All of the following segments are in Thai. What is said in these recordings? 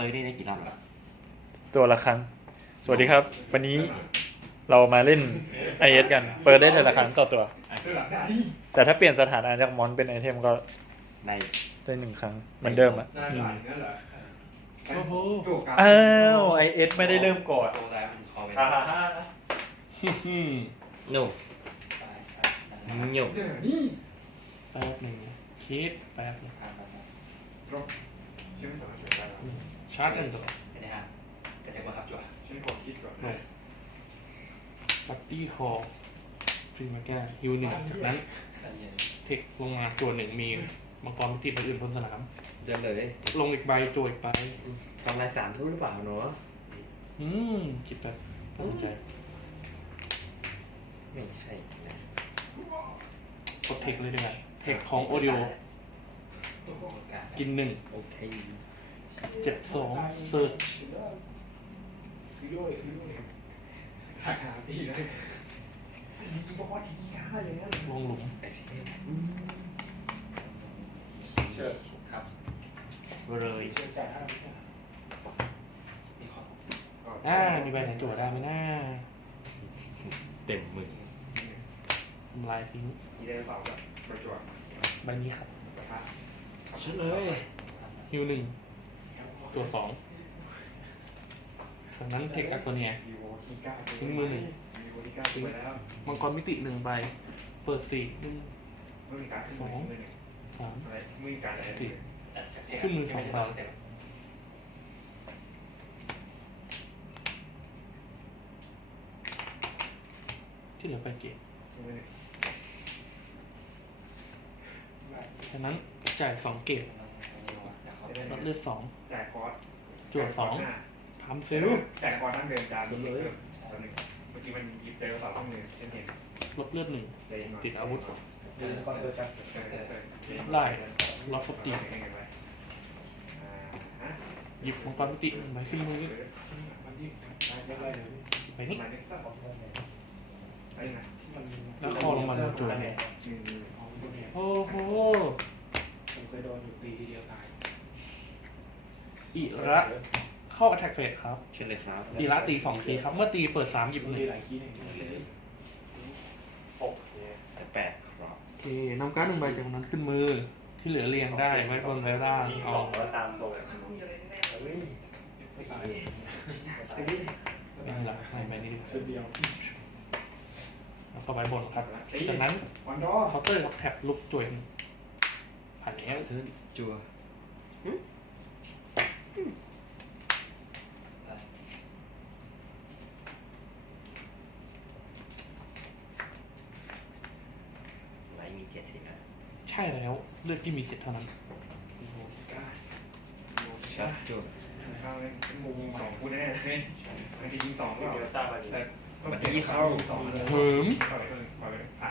ปิดได้ได้กี่รอบแล้วตัวละครั้ง สวัสดีครับ วันนี้เรามาเล่น IS กัน เปิดได้แต่ละครั้งต่อตัว แต่ถ้าเปลี่ยนสถานะจากมอนเป็นไอเทมก็ได้ได้หนึ่งครั้งเหมือนเดิมอะได้อืหมลายนั่นแหละโอ้โหตัวกลางอ้าว IS ไม่ได้เริ่มก่อนโตแล้วมันคอไปฮ่าฮ่าฮ่าหนุ่มหนุ่มเดี๋ยวนี่แป๊บหนึ่งคิดแป๊บหนึงตรง ชื่อไม่สามารถช่วยได้หรอชาร์จอันตัวไม่ได้ฮะกระเทยมาครับจั่วฉันขอคิดก่อนหนึ่งบัตตี้คอฟรีมาแก้ฮิวหนึ่งจากนั้นเทคลงมาตัวหนึ่งมีมังกรมิติใบอื่นบนสนาม เดินเลยลงอีกใบจัวอีกใบทำลายสารทุกหรือเปล่าเนาะอืมคิดแป๊บตัดสินใจไม่ใช่นะกดเทคเลยดีกว่าเทคของโอดิโอกินหนึ่งโอเค เจ็ดสองเซิร์ชซื้อด้วยซื้อด้วยหาหาตีเลยนี่บอกว่าทีค่ะอย่างนั้นลงหลุมไอเทมเชิญครับเลยเชิญจ่ายห้านี่ขออ่ามีใบไหนจั่วได้ไหมน้าเต็มมือทำลายทิ้งทีได้เปล่าแบบประจวบใบนี้ครับประทัดเฉลยฮิวหนึ่ง ตัวสองจากนั้นเทคอัคโซเนียวีโวทีเก้าทิ้งมือหนึ่งวีโวทีเก้าไปแล้วมังกรมิติหนึ่งใบ เปิดสี่หนึ่งไม่มีการขึ้นมือมือหนึ่งสามอะไรไม่มีการอะไรขึ้นมือสองใบที่เหลือไปเกตมือหนึ่งจากนั้นจ่ายสองเกต ลดเลือดสองจ่ายคอร์สจั่วสองทำเซเซลรุล์จ่ายคอร์สทั้งเดินจานตัวหนึ่งตัวหนึ่งเมื่อกี้มันหยิบเดินต่อทั้งมือเช่นเห็นลดเลือดหนึ่งเลยหน่อยติดอาวุธก่อนเดินชัดไล่ล็อกสตีอ่าหยิบมังกรมิติหนึ่งใบขึ้นมือมันที่ไม่ไล่เลยไปนี่มันเน็กซัสไอ้นะแล้วคอลงมาบนจั่วหนึ่งของตัวเนี่ยโอ้โหผมเคยโดนอยู่ปีเดียวตาย อิระ เข้า attack phase ครับ เชิญเลยครับอีระตีสองทีครับ เมื่อตีเปิดสามหยิบหนึ่งหลายคีหนึ่งหกเนี่ยแต่แปดครับโอเคนำการ์ดหนึ่งใบจากนั้นขึ้นมือที่เหลือเรียงได้ไว้บนไว้ล่างเอาตามโซนไม่ตายไม่เป็นไรให้ใบนี้ดีกว่าชุดเดียว แล้วก็ใบบนครับ จากนั้นวันดอเคาน์เตอร์กับแท็บลุกจวยผ่านแล้วเทิร์นจัว ไหลมีเจ็ดสินะใช่แล้ว เลือกที่มีเจ็ดเท่านั้นชัดจัวข้างเลยมุมสองคู่แน่เลยมันจะยิงสองก็แต่ต้องมันเจ็บที่เข้าเข้าสองเลยเหิมปล่อยเลยปล่อยเลยอะ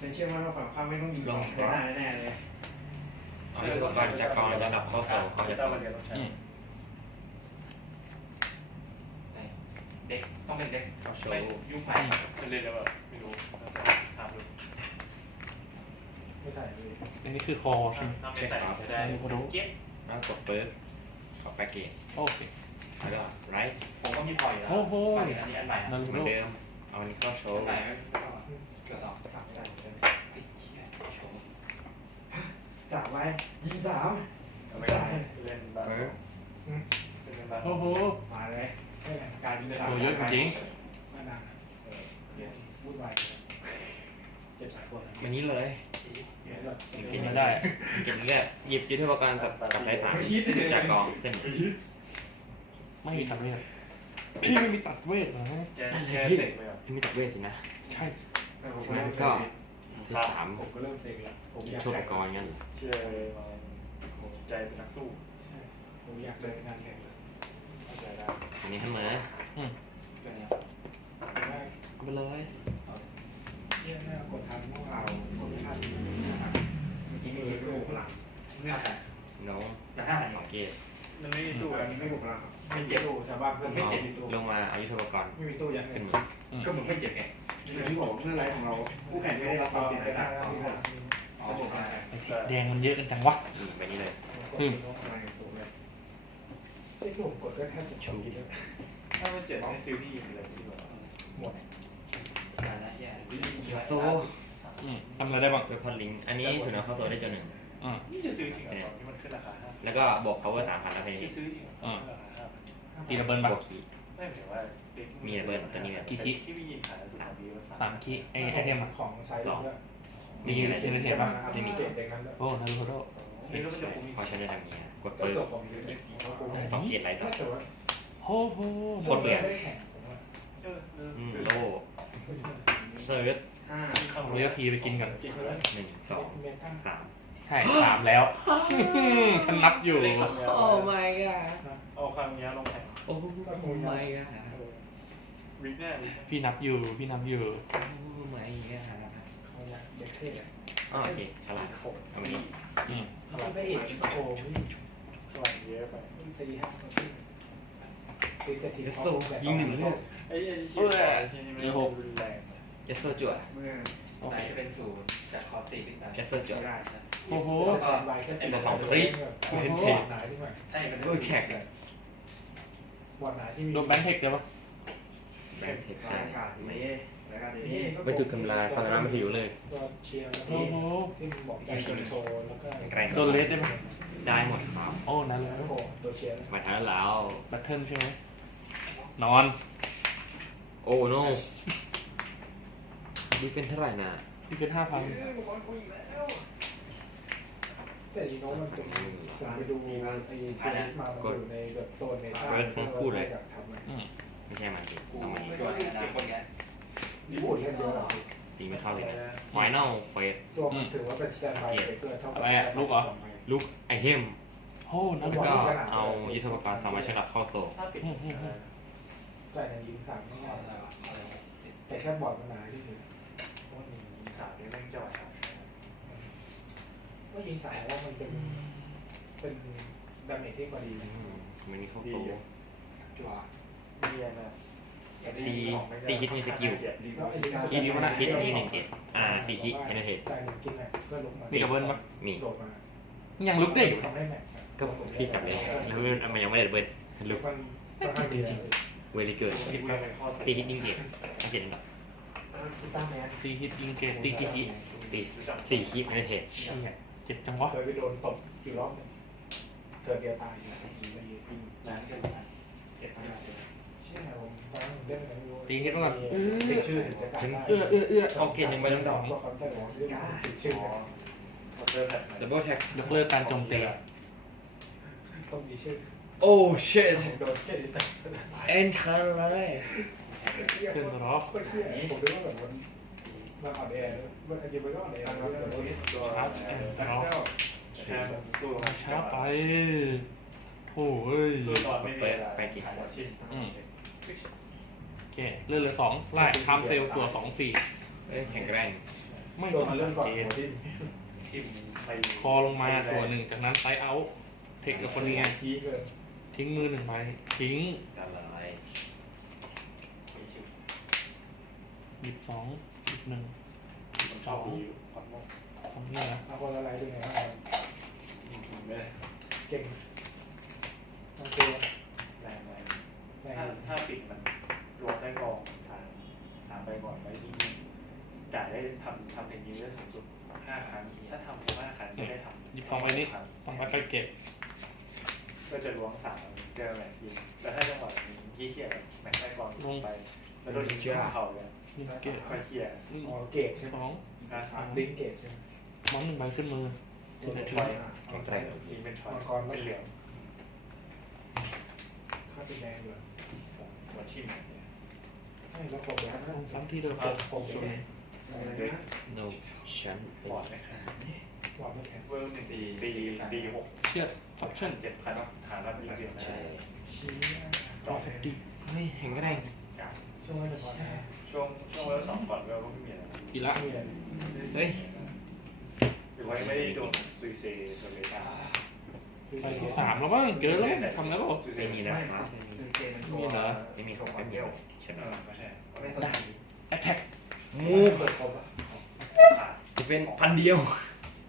ฉันเชื่อว่าเราฝั่งข้ามไม่ต้องยิงสองได้แน่เลย เอายุทธปกรณ์จากกองระดับข้อสองเขาจะอืมเด็กต้องเป็นเด็กเขาโชไม่ว์ยุคใหม่จะเรียนแล้วแบบไม่รู้ถามดูไม่ใช่เลยอันนี้คือคอใช่ไหมทำไม่ใส่จะได้เก็ตแล้วกดเปิดขอแพ็กเกจโอเคแล้วก็ไรท์ผมก็มีพอยแล้วโอ้โหอันนี้อันใหม่นารูเหมือโตนเดิมเอาอันนี้เข้าโชว์อันใหม่กระสอบสามได้โชว์ สามไว้ยิงสามไม่ได้เล่นบ้านเปิดเป็นบ้านโอ้โหมาเลยการยิงสามโอ้เยอะจริงไม่นานวุ่นวายเจ็ดหลายคนวันนี้เลยกินไม่ได้เก็บเลือดหยิบยุทธปกรณ์กับกับไรสามจากกองขึ้นไม่มีตัดเวทพี่ไม่มีตัดเวทเหรอแกแกเด็กไหมอะมีตัดเวทสินะ ใช่ ก็ ที่สามผมก็เริ่มเซ็งแล้ว ผมอยากยุทธปกรณ์งั้นเชื่อเลยมาผมใจเป็นนักสู้ผมอยากเดินงานแข่งเลยเข้าใจได้อันนี้ขึ้นมาอืมเอาไปเลยเนี่ยแม่กดทันต้องเอาคนที่ทันเมื่อกี้มีลูกหลังน้องแต่ถ้าหมอเกต มันไม่มีตู้ตู้อัอันนนี้นี้ไม่ไม่บุกหลังไม่เจ็บตู้ชาวบ้านผมไม่เจ็บตู้ลงมาเอายุทธปกรณ์ไม่มีตู้ยันขึ้นมือก็มึงไม่เจ็บไงอย่างที่บอกเพื่อนไรของเราผู้แข่งไม่ได้รับความเปลี่ยนแปลงอ๋อผมไอ้ที่แดงมันเยอะกันจังวะนี่แบบนี้เลยอืมอะไรของผมเลยที่ผมกดก็แทบจะชูกินแล้วถ้ามันเจ็ดไม่ซื้อที่อยู่เลยที่บอกหมดโซอืมทำอะไรได้บ้างเวพอนลิงอันนี้ถูกนำเข้าตัวได้จนหนึ่ง อืม นี่จะซื้อจริงเหรอที่มันขึ้นราคาห้าแล้วก็บวก power สามพันแล้วเพลงที่ซื้อจริงเหรอราคาห้าตีระเบิดบบ้างวกขีไม่หมายถึงว่ามีระเบิดตัวนี้แบบ กี่คิ ที่พี่ยินขายสุดของดีว่าสามคีไอไอเทมอะของใช้แล้วมีเซนเทปป่ะไม่มี เด็กนั้นด้วยโอ้นารูโตนี่ก็มันจะคุ้มพอใช้ได้ทางนี้นะกดก็เปิดจบของยูนิตเขาคงสองเกียร์ไรต่อ ถ้าเกิดว่าโอ้โหโคตรเบื่อ ได้แข่งผมว่าเออเอออืมโล่เซิร์ชห้าเอาเรียกทีไปกินกันกินไปแล้วหนึ่งสองเมนตั้งสาม ใช่สามแล้ว ฉันนับอยู่โอ้ my god เอาคำนี้ลงแข่งโอ้ my god วิกแน่วิกพี่นับอยู่พี่นับอยู่โอ้ my god เขาอยากเด็กเท่อะอ๋อโอเคฉลาดเอามานี้อืมเขาได้เอกโอ้ยสว่างเยอะไปตีห้าตีจะทิ้งยิงหนึ่งเลือดไอ้ไอ้ชิ้นชิ้นนี้ไม่รุนแรง เจสเซอร์จั่วเมื่อไลท์เป็นศูนย์จากคอตีขึ้นไปเจสเซอร์จั่วโอ้โหลายแค่ตีเป็นของฟรีเป็นเทปหนาที่มันใช่มันโอ้ยแขกบอลหนาที่มีโดนแบงค์เทคเดี๋ยวปะแบงค์เทครายการนี้รายการนี้ไม่จุดทำลายฟังน้ำผิวเลยก็เชียร์แล้วโอ้โหที่บอกใจโชว์แล้วก็แกร่งโดนเลสได้ไหมได้หมดครับ โอ้ นั่นเลยโอ้โหตัวเชียร์มาท้ายแล้วแบทเทิลใช่ไหมนอน โอ้โน่ ดีเป็นเท่าไหร่นะที่เป็นห้าพันแต่ยีโน่มันเป็นผมไปดูไอ้ทีมมามันอยู่ในแบบโซนในใต้กับทำอืมไม่ใช่มันดิกูต้องมามีนี้ตัวไหนนะคนนี้ญี่ปุ่นเล่นเยอะตีไม่เข้าเลยนะ Final Phase ตัวมันถือว่าเป็นสแตนบายเพื่อเท่าลุกไอเทมโอ้นั่นแล้วก็ก็เอายุทธปกรณ์สามารถฉลับเข้าโซ่ถ้าปิดแต่ในยิงสามไม่ได้แต่แค่บอลมันหนาที่สุด ว่ามีสามนี่แม่งจ่อย ก็ยิงสายว่ามันเป็นเป็นดาเมจที่พอดีมันนี่เข้าโซ่จั่วเรียนอะตีตีคิดมีสกิลแล้วไอ้คิดว่าคิดที่หนึ่งเกตอ่าสี่คิดเอนเตอร์เทนแต่หนึ่งกินเนี่ยก็ลงมามีดับเบิลปะมีโดดมายังลุกได้อยู่ทำให้แม็กก็พี่กลับเลยแล้วมันยังไม่ได้เบิร์ดลุกมันก็ให้ดีจริงเวลิเกิดคิดมาเป็นข้อตีคิดยิงเกตยิงเกตแบบกีตาร์แมนตีฮิตอิงเกตตีกี่ฮิตตีสี่คิดเอนเตอร์เทน เชี่ยเจ็บจังวะเคยไปโดนตบกี่รอบเกิดเดียวตายอยู่ล้างกันเจ็ดห้าใช่ผมตอนเล่นกันตีฮิตว่าติดชื่อถึงจะกลายเอื้อเอื้อเอื้อเอาเกตหนึ่งไปทั้งสองก็เขาจะบอกเรื่องติดชื่อเขาเจอแบบดับเบิลแท็กยกเลิกการโจมตีต้องมีชื่อโอ้เชิดโดนเกลียดเอ็นทาร์เลยขึ้นรอก็เชื่อผมคิดว่าแบบมันมันอ่อนแอมันอาจจะไม่ก็อ่อนแอนะแต่ ว่าตัวแล้วแค่ตัวช้าไปโถ่เอ้ยตัวตอนไม่มีชิ้นโอเคเลื่อนเลยสองไล่ทำเซลล์ตัวสองสี่เอ้ยแข็งแกร่ง ไม่โดต้นองมาเรื่องก่อนเจนที่ทิมไปคอลงมาตัวหนึ่งจากนั้นไซด์เอาท์เทคกับคนนี้ไงพีเกินทิ้งมือหนึ่งใบทิ้งอะไรหยิบสองหยิบหนึ่งชอบ ดีคอนโมสองนี่นะเอาคนละลายดูไงบ้างไม่เก่งโอเคแรงแรงแรถ้างถ้าปิดมันรวมได้กองสามสามใบก่อนไว้ที่นี่จ่ายได้ทำทำอย่างนี้ได้สูงสุดห้าครั้ง ถ้าทำครบห้าครั้งไม่ได้ทำหยิบสองใบนี้สองใบไปเก็บ ก็จะล้วงสามเจอแหวนยิงแต่ถ้าจังหวะนี้ยี่เขียแม็กได้กองไปแล้วโดนยิงเชื่อเข่าเลยนี่เก็บค่อยเคลียร์หนึ่งอ๋อเกตใช่ไหสมองการสามลิงเกตใช่ไหม มอนหนึ่งใบขึ้นมือยิงเป็นทอยแข็งแกร่งยิงเป็นทอยเป็นเหลืองข้าเป็นแดงเลยหัวทิ่มไม่แล้วผมแล้วลงซ้ำที่เดิมผมผมเองเด็กโนฉันปอดนะครับหวังไม่แข็งเวิร์มหนึ่งปีปีหกเชือดฟักชั่นเจ็ดพันฐานรับยิงเสียงนะใช่ชี้รอสติเฮ้ยแข็งแกร่งช่วงนั้นพอแค่ช่วงช่วงเวิร์มสองก่อนเวิร์มก็ไม่มีอะไรอีละมีอะไรเฮ้ยหรื อว่าไม่ได้โดนซุยเซ่โซเลต้าใบที่สามแล้วมั้งเกินแล้วทำแล้วเปล่า ซุยเซ่ไม่มีนะครับคือเกมมันมีเหรอ ไม่มีของไม่มีชเอนะอไม่ใช่ไม่สนามแอตแท็กมูฟเปิดครบอะจะเป็นพันเดียวม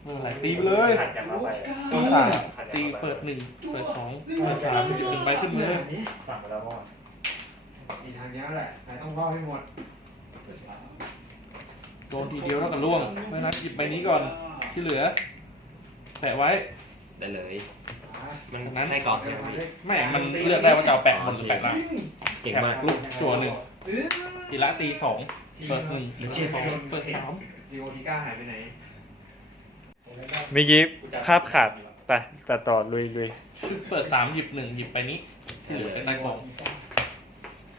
ไม่เป็นไรตีไปเลยขาดจากมาไปตีสามตีเปิดหนึ่งเปิดสองเปิดสามหนึ่งใบขึ้นมือสั่งไปแล้วว่ามีทางนี้แหละนายต้องเฝ้าให้หมดโดนทีเดียวแล้วกันล่วงเพราะฉะนั้นหยิบใบนี้ก่อน ที่เหลือ แปะไว้ ได้เลย มันนั้นให้กรอบใช่ไหมพี่ไม่มันเลือกได้ว่าจะเอาแปะบนหรือแปะล่างเก่งมาก ลูกจั่วหนึ่งทีละตีสองเปิดหนึ่งหรือสองเปิดสามดีโอทิก้าหายไปไหนเมื่อกี้ภาพขาดไปตัดต่อลุยลุยเปิดสามหยิบหนึ่งหยิบไปนี้ที่เหลือใต้กล่อง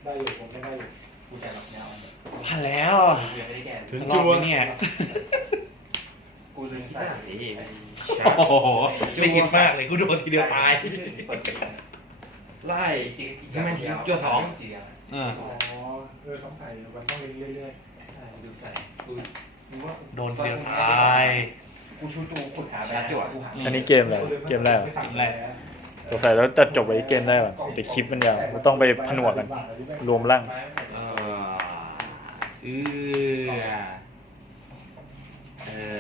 ได้อยู่ผมไม่ได้อยู่กูจะรับยาวผ่านแล้วเรียนไม่ได้แก่รอบนี้เนี่ย กูลืมใส่นี่โอ้โหไม่คิดมากเลยกูโดนทีเดียวตายเปิดเสียงไล่จริงยังไม่ถึงจั่วสองเสียงอ่าอ๋อเออต้องใส่มันต้องเรื่อยใช่ลืมใส่กูๆรู้ว่าโดนทีเดียวตาย กูชูตูขุดหาไปกูหาอันนี้เกมอะไร เกมแรกเหรอเกมแรก สงสัยแล้วตัดจบไว้ที่เกมได้ป่ะเดี๋ยวคลิปมันยาวเราต้องไปผนวกกัน รวมร่างไม้ใส่เออเออเออ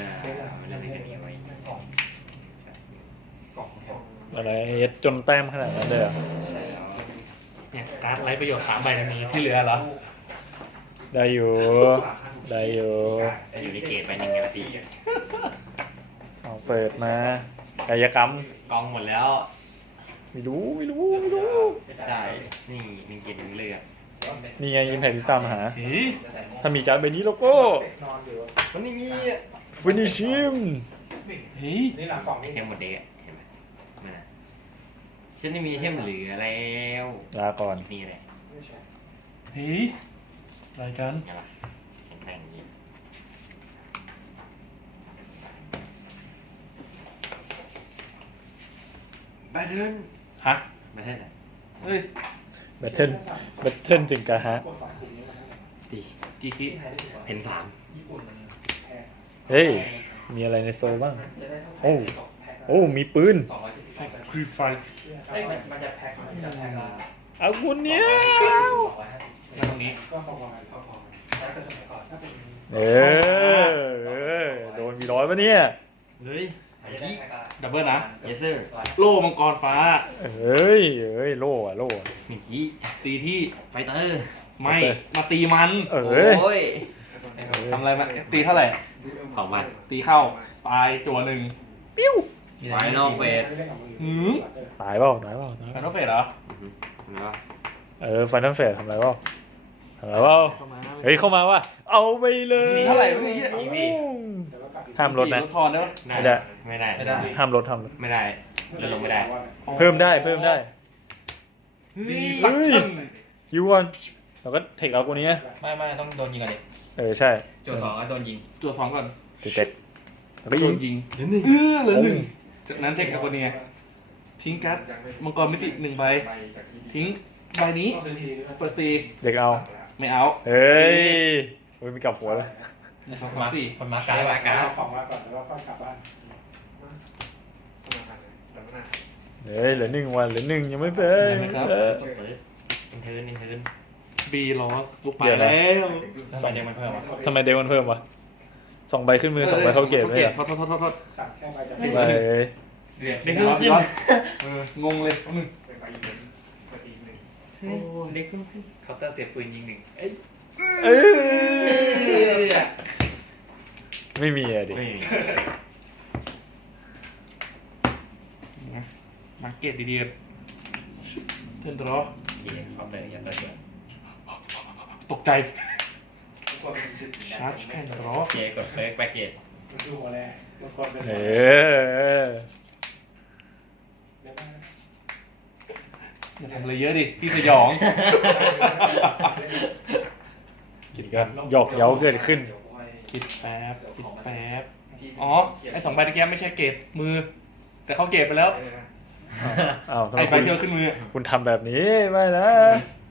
มันเล่นกันยังไง กล่องกล่องแถว อะไรเอสจนแต้มขนาดนั้นเลยเหรอใช่แล้วเนี่ยการ์ดไร้ประโยชน์สามใบนะมีที่เหลือเหรอได้อยู่ ได้อยู่แต่อยู่ในเกมไปหนึ่งไงพี่เอาเสิร์ชมากายกรรมกองหมดแล้ว ไม่รู้ไม่รู้ไม่รู้ได้นี่หนึ่งเกมหนึ่งเลือกนี่ไงยิมแพคที่ตามหาเฮ้ยถ้ามีการ์ดใบนี้แล้วก็นอนอยู่มันไม่มีฟินิชิมเฮ้ยนี่หลังกล่องไอนี่เทมหมดเด็กเห็นไหมนั่นน่ะ ฉันไม่มีไอเทมเหลือแล้วลาก่อนนี่แหละไม่ใช่เฮ้ยอะไรกันไงล่ะแข็งแรงอย่างนี้บาเดินฮะไม่ใช่เหรอเฮ้ยแบทเทิลแบทเทิลจึงกะฮะกดสองกลุ่มนี้นะดีกี่คิที่ไทยได้ถูกเห็นสามญี่ปุ่นมันแพงเฮ้ย มีอะไรในโซลบ้างจะได้เท่าโอ้ โอ้ มีปืน สองร้อยเจ็ดสิบ สองครีไฟเอ้ยมันมันจะแพ็คมันจะแพ็คละอาวุธเนี้ยสองร้อยห้าสิบนั่นตรงนี้ก็พอๆกันก็พอแล้วก็สมัยก่อนถ้าเป็นเออเออโดนมีร้อยปะเนี่ย เฮ้ยอาจจะได้แพ็คละดับเบิลนะ เยสเซอร์โล่มังกรฟ้าเอ้ยเอ้ยโล่อะโล่อะหนึ่งชี้ตีที่ไฟเตอร์ไม่มาตีมันเอ้ยโอ้ย ทำอะไรมาตีเท่าไหร่ สองพัน ตีเข้าปลายจั่วหนึ่ง ไฟนอลเฟสหืมตายเปล่าตายเปล่าตายแฟเปนล่าเฟสเหรอเห็นไหมวะเออฟันทันเฟสทำอะไรเปล่าทำอะไรเปล่าเข้ามาเฮ้ยเข้ามาว่ะเอาไปเลยมีเท่าไหร่วะเนี่ยอีกดิห้ามลดนะรถทอนได้ปะ ไม่ได้ ไม่ได้ ไม่ได้ ห้ามลดห้ามลดไม่ได้ลดลงไม่ได้ เพิ่มได้เพิ่มได้ดีสักชั่นยูวันเราก็เทคเอากูนี้ไม่ไม่ต้องโดนยิงก่อนดิเออใช่โจสองก็โดนยิงจั่วสองก่อนติดเต็ดแล้วก็โดยิงนยิงเหลือหนึ่งเออเหลือหนึ่ง จากนั้นเทคกับคนนี้ทิ้งการ์ดมังกรมิติหนึ่งใบ ทิ้งใบนี้เปิดตีเด็กเอา ไม่เอาเฮ้ยเฮ้ยมีกลับหัวเลยสองสามสี่คนมาการ์ดมาการ์ดเอาของมาก่อนแล้วก็ค่อยกลับบ้านเฮ้ยเหลือหนึ่งวันเหลือหนึ่งยังไม่เป็นเออเปิดอินเทิร์นอินเทิร์นบีลอสกูไปเดี๋ยวนะแล้วทำไมยังไม่เพิ่มอะทำไมเดวมันเพิ่มวะ สองใบขึ้นมือสองใบเข้าเกตเข้าไม่เกเหรตอทอดทอดทอดทอดสั่งแค่ใบจะใบเรียนหนึ่งย้อนขึ้นย้อนเอองงเลยมึงเป็นใบหนึ่งปฏิหนึ่งเด็กขึ้นเคาน์เตอร์เสียปืนยิงหนึ่งเอ้ยเอ้ยไม่มีอะดิไม่มีมาเกตดีๆเทิร์นรอเกียร์เขาเตอร์อย่าเตอร์เกินตกใจทุกคนมีสิทธิ์ ชาร์จแอนด์รอเกียร์กดเฟิร์สแพ็กเกจมันดูอะไรบางคนเป็นเอออย่าทำอะไรเยอะดิ พี่สยองกินกันหยอกเย้าเกิดขึ้น คิดแป๊บ คิดแป๊บ อ๋อ ไอสองใบตะแกรไม่ใช่เกตมือ แต่เขาเกตไปแล้วอ้าวทำไมไอใบคุณที่เราขึ้นมือ คุณทำแบบนี้ไม่นะ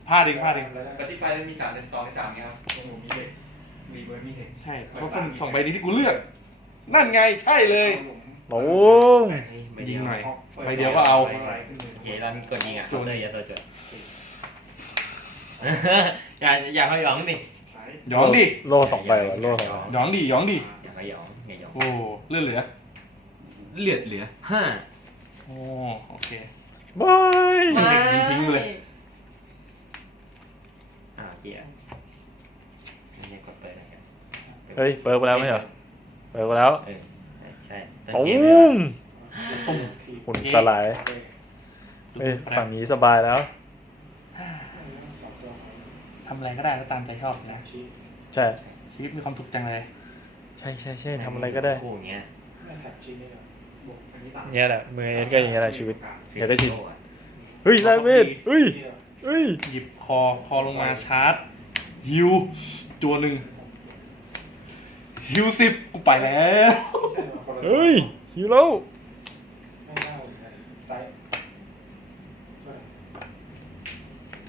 พลาดเองพลาดเองปฏิไฟมีสามในสองในสามไงครับโอ้โหมีเด็กมีเบอร์มีเด็กใช่เพราะเป็นสองใบนี้ที่กูเลือก นั่นไงใช่เลยโอ้งใบยิเดีงยวหน่อยใบเดียวก็เอาโอเคแล้วกดยิงอะเขาเตอร์อย่าเตอร์เกินอย่าอย่าเขาหยองดิหยองดิโล่สองใบวะโล่สองใบหยองดิหยองดิอย่าเขาหยองอย่าหยองโอ้เลื่อนเหลือเลือดเหลือห้าโอ้โอเคบายมันเด็กยิงทิ้งเลย อ่าเกียร์ไม่ใช่กดเปิดนะครับ เฮ้ยเปิดไปแล้วไม่เหรอเปิดไปแล้วเออใช่ต้นปุ้เกมเลยมตุ้มหุ่นสลายเฮ้ยฝั่งนี้สบายแล้ว ทำอะไรก็ได้ก็ตามใจชอบนะชี้ใช่ ชีวิตมีความสุขจังเลย ใช่ใช่ใช่ทำอะไรก็ได้ คู่อย่างเงี้ยไม่แท็บชี้นี่ครับบวกอันนี้ต่างเนี่ยแหละมือเอ็นก็อย่างเงี้ยแหละชีวิตเดี๋ยวก็ชินโอะเฮ้ยไลเวทเฮ้ยเฮ้ย หยิบคอคอลงมาชาร์จฮิวตัวหนึ่ง ฮิวสิบกูไปแล้วเฮ้ยฮิโร่ไม่ได้ไซส์ด้วย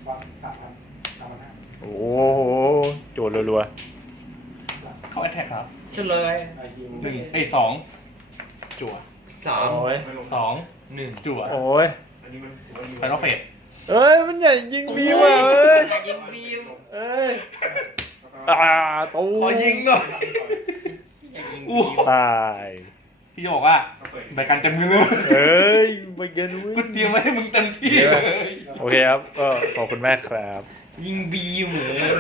วัดสามพันสามพันห้าโอ้โหโจดรัวเขาแอตแทกครับเฉลยไอฮิวหนึ่งเอ้ยสองจั่วสๆองโอ้ยสองหนึ่งจั่วโอ้ยอันนี้มันถือว่าฮิวไฟนอลเฟสเอ้ยมันใหญ่ยิงบีว่ะเอ้ยอยากยิงบีมเอ้ย อ่าตูขอยิงหน่อยอยากยิงอู้บีมตายพี่จะบอกว่าใบกันเต็มมือเลยเอ้ยไปเกินวิ่กูเตรียมไว้ให้มึงเต็มที่เลยโอเคครับก็ขอบคุณมากครับ ยิงบีมเหมือน